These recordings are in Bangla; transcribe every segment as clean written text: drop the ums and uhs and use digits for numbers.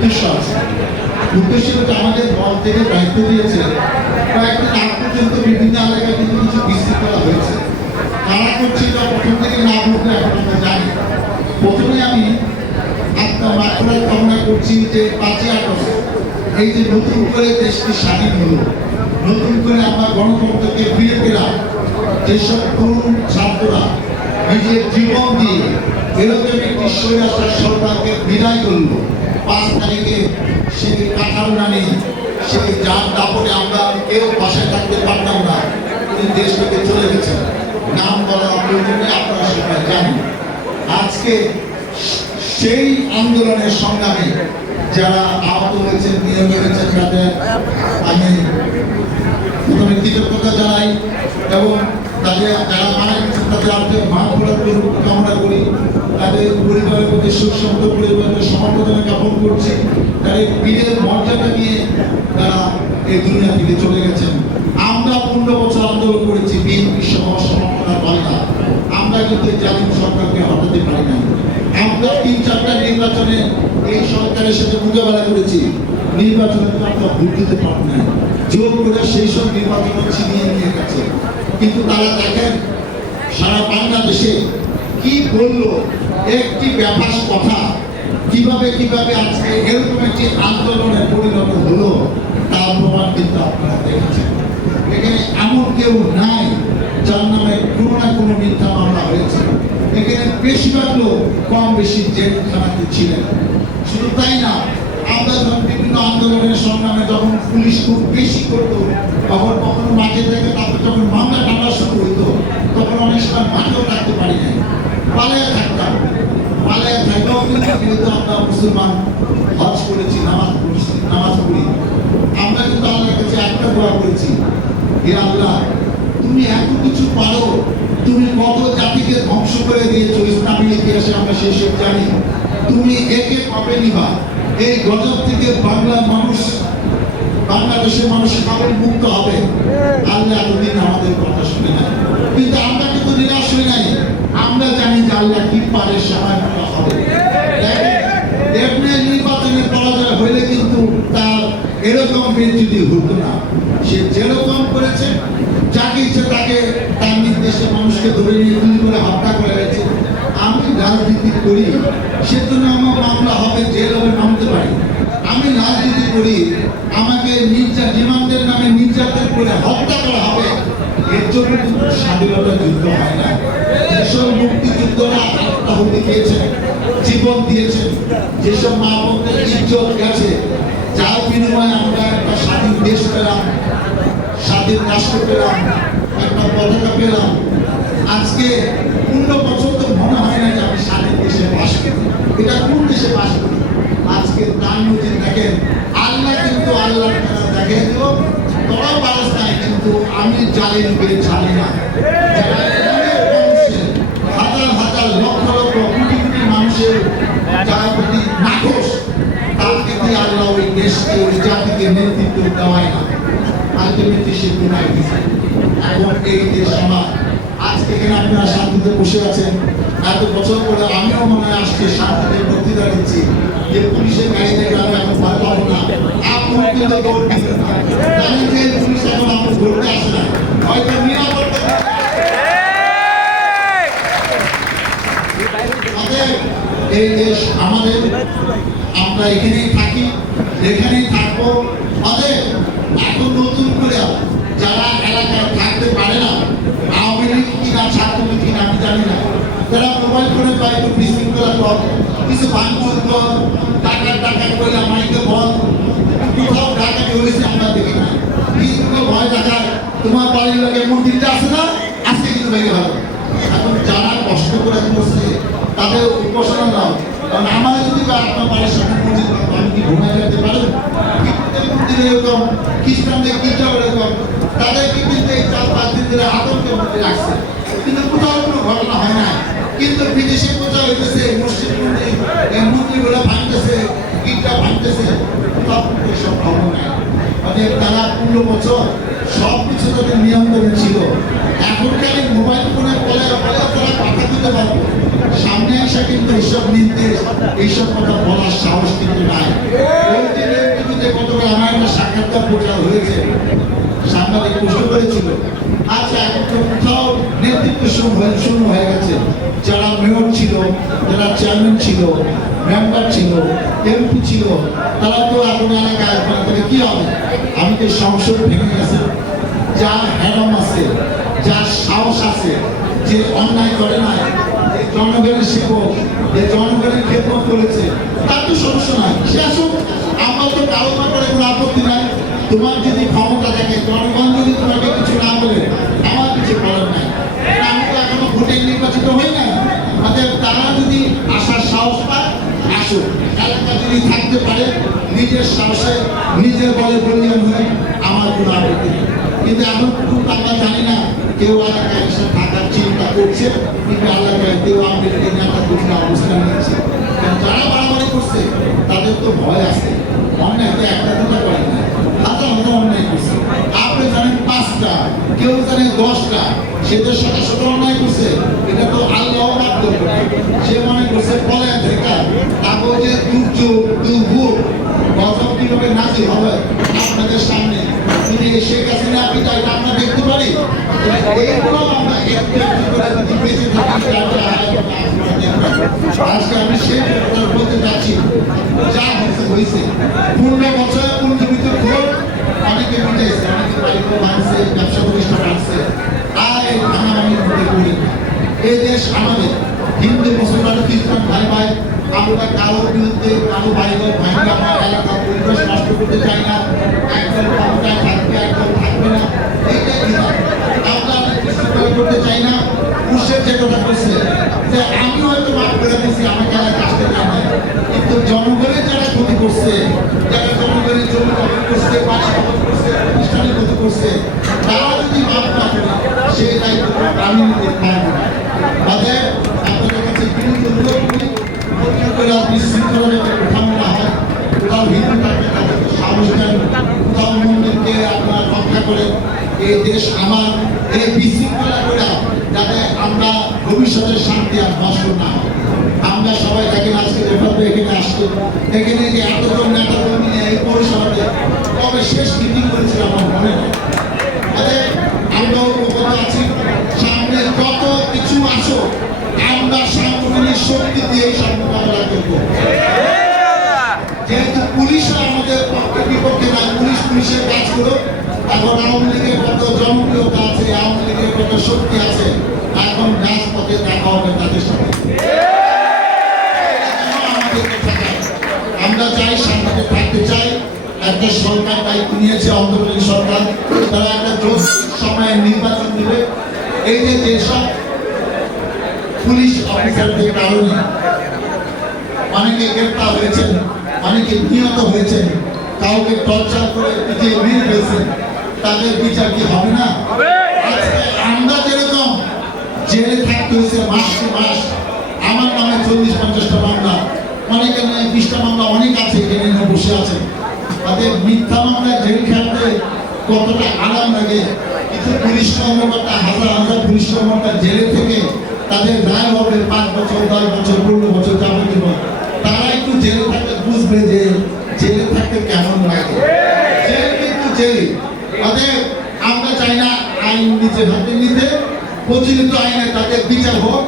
উদ্দেশ্য আছে। উদ্দেশ্য হচ্ছে আমাদের দল থেকে দায়িত্ব দিয়েছে কয়েকদিন আগ পর্যন্ত বিভিন্ন এলাকায় কিন্তু কিছু বিশৃঙ্খলা হয়েছে। কারা করছে এটা প্রথম থেকে না বলতে এখন আমরা জানি। প্রথমে আমি আপনার মাত্রায় কামনা করছি যে 5ই আগস্ট এই যে নতুন করে দেশটি স্বাধীন হলো, নতুন করে আমরা গণতন্ত্রকে ফিরে পেলাম, যেসব তরুণ ছাত্ররা নিজের জীবন দিয়ে এরকম একটি স্বৈরাচার সরকারকে বিদায় করলো, 5 তারিখে সেই কাঠামোটা নেই, সেই যার দাপটে আমরা কেউ পাশে থাকতে পারতাম না, তিনি দেশ থেকে চলে গেছেন। নাম বলা প্রয়োজনে আপনারা সবাই জানেন। আজকে সেই আন্দোলনের সংগ্রামে যারা আহত হয়েছেন, নিহত হয়েছেন, তাদের আমি প্রথমে কৃতজ্ঞতা জানাই এবং তাদের যারা মারা গেছেন তাদের আর্থিক মাহফুরাত কামনা করি। তাদের পরিবারের প্রতি সুখ সমৃদ্ধ পরিবারের সমর্থনে জ্ঞাপন করছি। তাদের বীরের মর্যাদা নিয়ে তারা এই দুনিয়া থেকে চলে গেছেন। আমরা 15 বছর আন্দোলন করেছি, বিএনপি সহ সমর্থনা পাই না। আমরা কিন্তু জালিম সরকারকে হটাতে পারি না। আমরা 3-4টা নির্বাচনে এই সরকারের সাথে মোকাবেলা করেছি, নির্বাচনে আমরা ভোট দিতে পারি না, জোর করে সেই সব নির্বাচন ছিনিয়ে নিয়ে গেছে। কিন্তু তারা দেখেন সারা বাংলাদেশে কি বললো, একটি ব্যাপার কথা কিভাবে আজকে এরকম একটি আন্দোলনে পরিণত হলো তার প্রমাণ কিন্তু আপনারা দেখেছেন। এখানে এমন কেউ নাই যার নামে কোনো না কোনো মিথ্যা মামলা হয়েছে। এখানে বেশিরভাগ লোক কম বেশি জেলখানাতে ছিলেন। শুধু তাই না, আমরা যখন বিভিন্ন আন্দোলনের সংগ্রামে যখন পুলিশ খুব বেশি করতো, তখন কখনো মাঠে থেকে তারপর যখন মামলা টামলা শুরু হইতো, তখন অনেক সময় মাঠেও থাকতে পারি নাই, পালায় থাকতাম। পালায় থাকলেও কিন্তু আমরা মুসলমান হজ করেছি, নামাজ পড়ি। আমরা কিন্তু আল্লাহর কাছে একটা দোয়া করেছি, হে আল্লাহ তুমি এত কিছু পারো, তুমি কত জাতিকে ধ্বংস করে দিয়েছো ইসলামী ইতিহাসে আমরা সেসব জানি, তুমি একে পাবে নিবা। এই গজব থেকে বাংলাদেশের মানুষ কবে মুক্ত হবে? আল্লাহ এতদিন আমাদের কথা শুনে নাই, কিন্তু আমরা কিন্তু নিরাশ হই নাই। আমরা জানি যে আল্লাহ কি পারে, সময় মতো হবে। এমনি নির্বাচনের পরাজয় হইলে কিন্তু তার এরকম বেঞ্চুদি হতো না। সে যেরকম করেছে, যাকে ইচ্ছে তাকে তার নির্দেশে মানুষকে ধরে নিয়ে গুলি করে হত্যা করে গেছে। আমি রাজনীতি করি, সেজন্য আমার মামলা হবে, জেল হবে, নামতে পারি। আমি রাজনীতি করি, আমাকে ডিমান্ডের নামে নির্যাতন করে হত্যা করা হবে, এর জন্য কিন্তু স্বাধীনতা যুদ্ধ হয় না। যেসব মুক্তিযুদ্ধরা আত্মাহুতি দিয়েছেন, জীবন দিয়েছেন, যেসব মা বোনদের ইজ্জত গেছে, যার বিনিময়ে আমরা একটা স্বাধীন দেশ পেলাম, স্বাধীন রাষ্ট্র পেলাম, একটা পতাকা পেলাম। আজকে 15 বছর তো মনে হয় না যে আমি স্বাধীন দেশে বাস করি। এটা কোন দেশে বাস করি? আজকে তার মধ্যে দেখেন আল্লাহ কিন্তু আল্লাহ দেখে দিল, তোরা পারস নাই, কিন্তু আমি জালিমকে ছাড়ি না। হাজার লক্ষ কোটি মানুষের যার প্রতি নাখোশ, তার কিন্তু আল্লাহ ওই দেশকে, ওই জাতিকে নেতৃত্ব দেওয়ায় না, আলটিমেটলি সে গুনায় দিচ্ছে। এখন এই দেশ আমার, আজকে এখানে আপনারা শান্তিতে বসে আছেন। এত বছর পরে আমিও মনে হয় আসছি, শান্তিতে বক্তৃতা দিচ্ছি যে পুলিশের গাড়িতে গেলে এখন ভয় পাবো না। আপনি কিন্তু ভোট দিচ্ছেন না, জানেন যে পুলিশ এখন আপনার ভোটে আসে না, হয়তো নিরাপত্তা। এই দেশ আমাদের, আমরা এখানেই থাকি, এখানেই থাকবো। এখন নতুন করে যারা এলাকায় থাকতে পারে না, আওয়ামী লীগ কিনা ছাত্রলীগ কিনা আমি জানি না, যারা মোবাইল ফোনে পায় একটু বিশৃঙ্খলা কর, কিছু ভাঙচুর কর, ডাকাত করে আমাকে বল, কোথাও ডাকাতি হয়েছে আমরা দেখি না। কিন্তু ভয় দেখায়, তোমার বাড়ির লোকের মন্দিরটা আছে না, আজকে কিন্তু ভেঙে ভালো। এখন যারা কষ্ট করে করছে তাদের উপাসনা নাও, কারণ আমার যদি আপনার বাড়ির সামনে মন্দির থাকতো, আমি কি ঘুমায় যেতে পারেন? মন্দিরে এরকম, খ্রিস্টানদের গির্জাও এরকম, তাদেরকে কিন্তু এই 4-5 দিন ধরে আতঙ্কের মধ্যে রাখছে, কিন্তু কোথাও কোনো ঘটনা হয় না। কিন্তু বিদেশে কোথাও হইতেছে, মসজিদ মন্দিরগুলো ভাঙতেছে, গির্জা ভাঙতেছে, কোথাও কিন্তু এসব খবর নাই। মানে তারা 15 বছর সব কিছু তাদের নিয়ন্ত্রণে ছিল। এখনকার মোবাইল ফোনের বলে তারা কথা দিতে পারবে, সামনে এসে কিন্তু এইসব নির্দেশ এইসব কথা বলার সাহস কিন্তু নাই। ওই যে টিভিতে কতটা আমার একটা সাক্ষাৎকার প্রচার হয়েছে, সাংবাদিক প্রশ্ন করেছিল, আচ্ছা এখন তো কোথাও নেতৃত্ব শূন্য হয়ে গেছে, যারা মেয়র ছিল, যারা চেয়ারম্যান ছিল, মেম্বার ছিল, এমপি ছিল, তারা তো এখন এলাকায় তাহলে কি হবে? আমি তো সংসদ ভেঙে গেছে, যার হ্যাডম আছে, যার সাহস আছে, যে অন্যায় করে নাই, যে জনগণের সেবক, যে জনগণের খেদমত করেছে, তার তো সমস্যা নাই, সে আসুক। আমরা তো কারো ব্যাপারে কোনো আপত্তি নাই। তোমার যদি ক্ষমতা থাকে, জনগণ যদি তোমাকে কিছু না বলে, আমার কিছু বলার নাই। আমি তো এখনো ভোটে নির্বাচিত হই না, অতএব তারা যদি আসার সাহস পায় আসুক, এলাকা যদি থাকতে পারে নিজের সাহসে নিজের বলে বলিয়ান হয়ে, আমার কোনো আপত্তি নেই। কিন্তু এখন কিন্তু আমরা জানি না কেউ এলাকায় এসে থাকার চিন্তা করছে, কিন্তু এলাকায় কেউ আমাদের নেতা কর্মীরা অবস্থান নিচ্ছে। যারা বাড়াবাড়ি করছে তাদের তো ভয় আছে, অন্যায় তো একটা দুটা করে না, হাজার হাজার অন্যায় করছে। আপনি জানেন 5টা, কেউ জানে 10টা, সেদের সাথে সাথে অন্যায় করছে, এটা তো আল্লাহ মাফ করবে না। সে মনে করছে পলায় থেকে তারপর যে দুর্ভোগ গজব কিভাবে নাজিল হবে আপনাদের সামনে, যদি শেখ হাসিনা পিতা এটা আমরা দেখতে পারি, এইগুলো আমরা একটু একটু করে যদি বেঁচে থাকি, আজকে আমি সেই কথা বলতে চাচ্ছি, যা হয়েছে হয়েছে। 15 বছর পুঞ্জীবিত ভোট অনেকে মিটাইছে, অনেকে বাড়িতে ভাঙছে, ব্যবসা প্রতিষ্ঠান ভাঙছে, আর এই ভাঙাভাঙি করতে করি। এই দেশ আমাদের, হিন্দু মুসলমান খ্রিস্টান ভাই ভাই, আমরা কারোর বিরুদ্ধে কারো বাড়িঘর ভাঙবে, আমার এলাকার পরিবেশ নষ্ট করতে চাই না। একদল ক্ষমতায় থাকবে, একদল থাকবে না, এইটাই বিধান। আমরা কিছু করতে চাই না। পুরুষের যে কথা করছে যে আমি হয়তো মাফ করে দিচ্ছি, আমাকে এলাকা আসতে চাই না, কিন্তু জনগণের যারা ক্ষতি করছে, যারা জনগণের জমি দখল করছে, বাড়ি দখল করছে, প্রতিষ্ঠানে ক্ষতি করছে, তারা যদি মাফ না করে সেই দায়িত্ব আমি নিতে পারবো না। তাদের আপনাদের কাছে বিনীত অনুরোধ করি, করে আপনি শৃঙ্খলা যাতে কোথাও না হয়, কোথাও হিন্দু থাকবে তাদেরকে সাহস দেন, কোথাও মন্দিরকে আপনার রক্ষা করে। এই দেশ আমার, এই বিশৃঙ্খলা করে যাতে আমরা ভবিষ্যতের শান্তি আর নষ্ট না হয়। আমরা সবাই দেখেন আজকে যেভাবে এখানে আসতো, এখানে যে এতজন নেতা কর্মী নিয়ে এই পৌরসভাতে কবে শেষ মিটিং করেছিল আমার মনে হয়। আমরা অবগত আছি, সামনে যত কিছু আসো আমরা সাংগঠনিক শক্তি দিয়ে সব মোকাবেলা করবো। যেহেতু পুলিশও আমাদের পক্ষে বিপক্ষে না, পুলিশের কাজ করো। এখন আওয়ামী লীগের কত জনপ্রিয়তা আছে, আওয়ামী লীগের কত শক্তি আছে, এখন রাজপথে দেখা হবে তাদের সাথে। আমরা চাই শান্তিতে থাকতে চাই। একটা সরকার দায়িত্ব নিয়েছে, অন্তর্বর্তী সরকার, তারা একটা জোর সময়ে নির্বাচন দেবে। এই যে যেসব পুলিশ অফিসারদের কারণে অনেকে গ্রেপ্তার হয়েছেন, অনেকে নিহত হয়েছেন, কাউকে টর্চার করে পিটিয়ে মেরে ফেলছেন, তাদের বিচার কি হবে না? আজকে আমরা যেরকম জেলে থাকতে হয়েছে মাস টু মাস, আমার নামে 40-50টা মামলা, অনেকে নয় 20টা মামলা, অনেক আছে জেলে নিয়ে বসে আছে। তাদের মিথ্যা মামলায় জেল খেলতে কতটা আরাম লাগে। কিছু পুলিশ কর্মকর্তা, হাজার হাজার পুলিশ কর্মকর্তা জেলে থেকে তাদের রায় হবে 5 বছর, 10 বছর, 15 বছর যাবতীয়। তারা একটু জেলে থাকতে বুঝবে যে জেলে থাকতে কেমন লাগে। জেল কিন্তু জেলে। তাদের আমরা চাই না আইন নিচে হাতে নিতে, প্রচলিত আইনে তাদের বিচার হোক।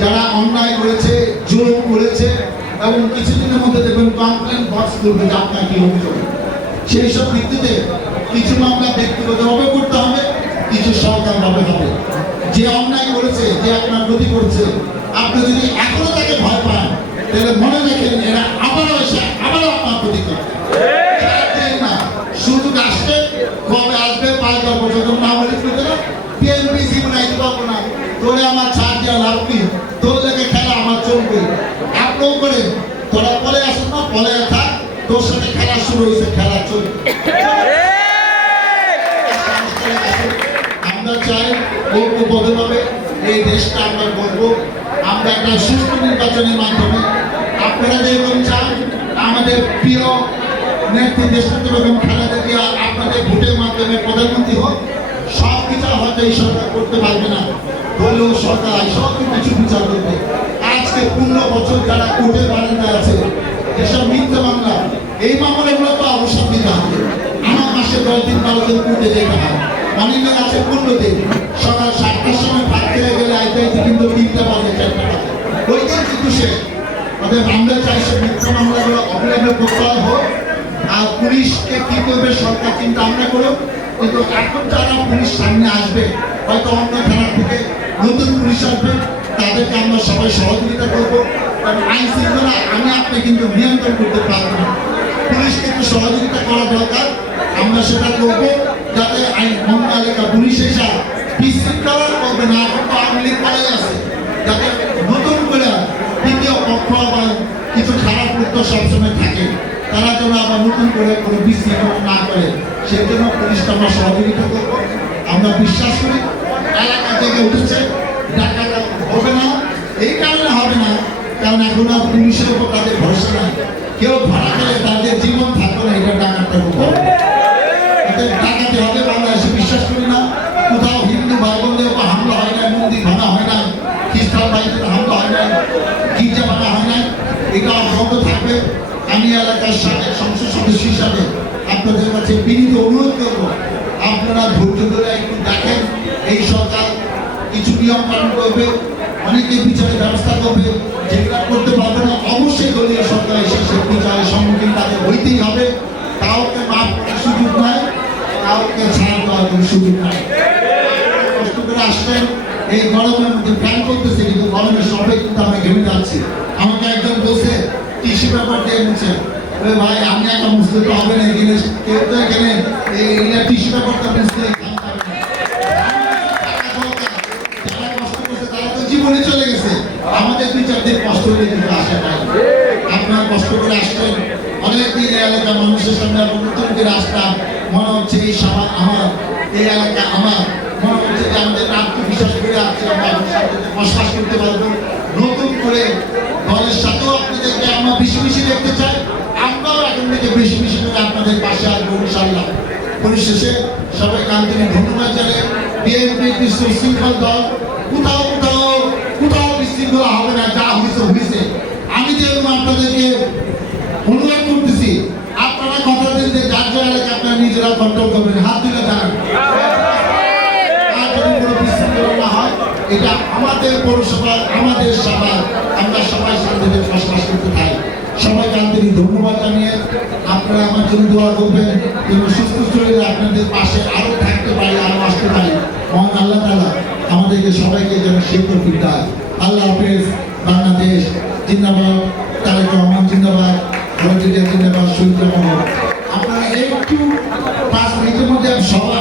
যারা অন্যায় করেছে, জুলুম করেছে, এবং কিছুদিনের মধ্যে দেখবেন কমপ্লেন বক্স করবে যে আপনার কি অভিযোগ। সেই সব ভিত্তিতে কিছু মামলা ব্যক্তিগতভাবে করতে হবে, কিছু সরকারভাবে হবে। যে অন্যায় করেছে, যে আপনার ক্ষতি করছে, আপনি যদি এখনো তাকে ভয় পান, তাহলে মনে রাখেন এরা আবারও এসে আবারও আপনার ক্ষতি করবে। না সুযোগ আসবে, কবে আসবে 5-10 বছর না বলে ফেলতে না, বিএনপি জীবনে আইতে পারবো না, তোরে আমার ছাড় দেওয়া লাভ নেই, তোর লেগে খেলা আমার চলবে। আপনিও করে তোরা পরে আসুন না, পরে থাক, তোর সাথে খেলা শুরু হয়েছে, খেলা চলবে। আমরা চাই ঐক্যবদ্ধভাবে এই দেশটা আমরা করবো। আমরা একটা সুষ্ঠু নির্বাচনের মাধ্যমে, আপনারা যেরকম চান আমাদের প্রিয় নেত্রী দেশনেত্রী বেগম খালেদা জিয়া আপনাদের ভোটের মাধ্যমে প্রধানমন্ত্রী হোক। সব বিচার হয়তো এই সরকার করতে পারবে না, হলেও সরকার সব কিছু বিচার করবে। আজকে আজকে 15 বছর যারা কোর্টের বারান্দায় আছে, যেসব মিথ্যা মামলা, এই মামলাগুলো তো অবসর দিতে হবে। আমার মাসে 10 দিন 12 দিন কোর্টে যেতে হয়, অনেকের আছে 15 দিন। সকাল 7টার সময় ভাত খেয়ে গেলে আইতে আইতে কিন্তু 3টা বাজে 4টা বাজে, ওই দিন কিন্তু শেষ। অতএব আমরা চাই সে মিথ্যা মামলাগুলো অবিলম্বে প্রত্যাহার হোক। আর পুলিশকে কি করবে সরকার চিন্তা আমরা করুক, কিন্তু এখন যারা পুলিশ সামনে আসবে, হয়তো অন্য থানা থেকে নতুন পুলিশ আসবে, তাদেরকে আমরা সবাই সহযোগিতা করবো। কারণ আইন শৃঙ্খলা আমি আপনি কিন্তু নিয়ন্ত্রণ করতে পারবো না, পুলিশকে একটু সহযোগিতা করা দরকার। আমরা সেটা করবো যাতে আইন অন্য এলাকা পুলিশ এসে বিশৃঙ্খলা করবে না। এখন তো আওয়ামী লীগ পালাই আছে, যাতে নতুন করে তৃতীয় পক্ষ বা কিছু খারাপ উত্তর সবসময় থাকে, তারা যেন আবার নতুন করে কোনো বিশৃঙ্খলা না করে, সেই জন্য পুলিশকে আমরা সহযোগিতা করবো। আমরা বিশ্বাস করি এলাকা থেকে উঠেছে, ডাকাটা হবে না। এই কারণে হবে না কারণ এখন আর পুলিশের উপর তাদের ভরসা নাই। কেউ ধরা গেলে তাদের জীবন থাকবে না, এটা ডাকাতটা হবে। ডাকাতি হবে বাংলাদেশে বিশ্বাস করি না। কোথাও হিন্দু ভাই বোনদের উপর হামলা হয় না, মন্দির ভাঙা হয় না, খ্রিস্টান ভাইদের হামলা হয় না, গির্জা ভাঙা হয় না, এটা অব্যাহত থাকবে। আমি এলাকার সাথে সংসদ সদস্য হিসাবে আপনাদের কাছে বিনীত অনুরোধ করবো, আপনারা ধৈর্য ধরে একটু দেখেন। এই সরকার কিছু নিয়ম পালন করবে, অনেকে বিচারের ব্যবস্থা করবে, যেগুলো করতে পারবে না অবশ্যই দলীয় সরকার এসে সে বিচারের সম্মুখীন তাদের হইতেই হবে। কাউকে মাফ করার সুযোগ নাই, কাউকে ছাড় দেওয়ার কোনো সুযোগ নাই। কষ্ট করে আসলেন, এই গরমের মধ্যে ফ্যান করতেছে, কিন্তু গরমের সবাই কিন্তু আমি ঘেমে যাচ্ছি। আমাকে একজন বলছে টিসি পেপার দিয়ে মুছে, ভাই আমি একা মুছতে তো হবে না, এখানে কেউ তো এখানে এই টিসি পেপারটা মুছতে জীবনে চলে গেছে। আমাদের বিচারদের কষ্ট হলে কিন্তু আসে নাই। আপনার কষ্ট করে আসলেন, অনেকদিন এই এলাকার মানুষের সামনে নতুন করে আসলাম, মনে হচ্ছে এই সমাজ আমার, এই এলাকা আমার, মনে হচ্ছে যে আমাদের আত্মবিশ্বাস করে আছে, আমরা বসবাস করতে পারবো। নতুন করে দলের সাথেও আপনাদেরকে আমরা বেশি বেশি দেখতে চাই, আমরাও এখন থেকে বেশি বেশি করে আপনাদের পাশে আসবো ইনশাআল্লাহ। পরিশেষে সবাইকে আন্তরিক ধন্যবাদ জানাই। বিএনপি একটি সুশৃঙ্খল দল, কোথাও কোথাও কোথাও বিশৃঙ্খলা হবে না, যা হয়েছে হয়েছে। আমি যেরকম আপনাদেরকে অনুরোধ করতেছি, আপনারা কথা দিন যে যার যার এলাকা আপনারা নিজেরা কন্ট্রোল করবেন, হাত তুলে দাঁড়ান। আর যদি কোনো বিশৃঙ্খলা না হয়, এটা আমাদের পৌরসভা, আমাদের সভা, আমরা সবাই শান্তিতে বসবাস করতে চাই। সবাইকে আন্তরিক ধন্যবাদ জানিয়ে আপনারা আমার জন্য দোয়া করবেন, যেন সুস্থ শরীরে আপনাদের পাশে আরো থাকতে পারি, আরো আসতে পারি। মহান আল্লাহ তাআলা আমাদেরকে সবাইকে যেন সে তৌফিক দেয়। আল্লাহ হাফেজ। বাংলাদেশ জিন্দাবাদ, তারেক রহমান জিন্দাবাদ, জিন্দাবাদ, শহীদ। আপনারা একটু 5 মিনিটের মধ্যে সবাই